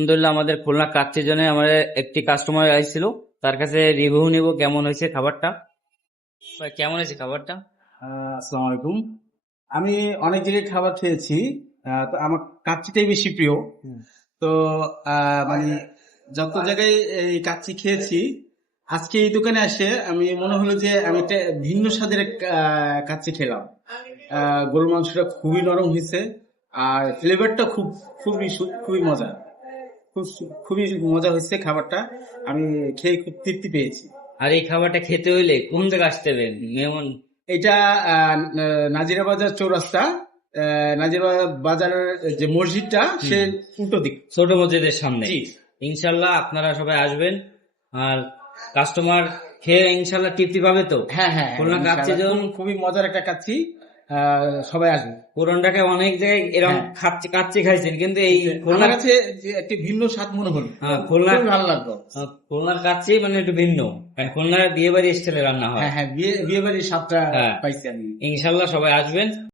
আলহামদুলিল্লাহ, আমাদের খুলনা কাচ্চির জন্য আমাদের একটি কাস্টমার আসছিল, তার কাছে রিভিউ নিব কেমন হয়েছে খাবারটা। ভাই, কেমন হয়েছে খাবারটা? আসসালামু আলাইকুম। আমি অনেক জায়গায় খাবার খেয়েছি, তো আমার কাচ্চিটাই বেশি প্রিয়। তো মানে যত জায়গায় এই কাচ্চি খেয়েছি, আজকে এই দোকানে এসে আমি মনে হলো যে আমি একটা ভিন্ন স্বাদের কাচ্চি খেলাম। গরুর মাংসটা খুবই নরম হয়েছে, আর ফ্লেভারটা খুবই মজা, খুবই মজা হয়েছে খাবারটা। আমি খেয়ে খুব তৃপ্তি পেয়েছি। আর এই খাবারটা খেতে হইলে কোন জায়গায় আসতে হবে? যেমন এটা নাজিরা বাজার চৌরাস্তা, নাজিরা বাজারের যে মসজিদটা সে উল্টো দিক। ছোট মসজিদের সামনে। জি। ইনশাল্লাহ আপনারা সবাই আসবেন, আর কাস্টমার খেয়ে ইনশাল্লাহ তৃপ্তি পাবে তো। হ্যাঁ হ্যাঁ, খুলনা কাচ্চি ইনশাআল্লাহ। যখন খুবই মজার একটা কাচ্চি, সবাই আসবে। পুরান ঢাকায় অনেক জায়গায় এরকম হ্যাঁ। কাচ্চি খাইছেন, কিন্তু এই খুলনা আমার কাছে যে একটি ভিন্ন স্বাদ মনে হলো, খুলনা খুবই ভালো লাগলো। খুলনার কাচ্চি মানে একটু ভিন্ন, কারণ খুলনার বিয়ে বাড়ি স্টাইলে রান্না হয়। হ্যাঁ হ্যাঁ, বিয়ে বাড়ির স্বাদটা হ্যাঁ। পাইছি আমি। ইনশাল্লাহ সবাই আসবেন।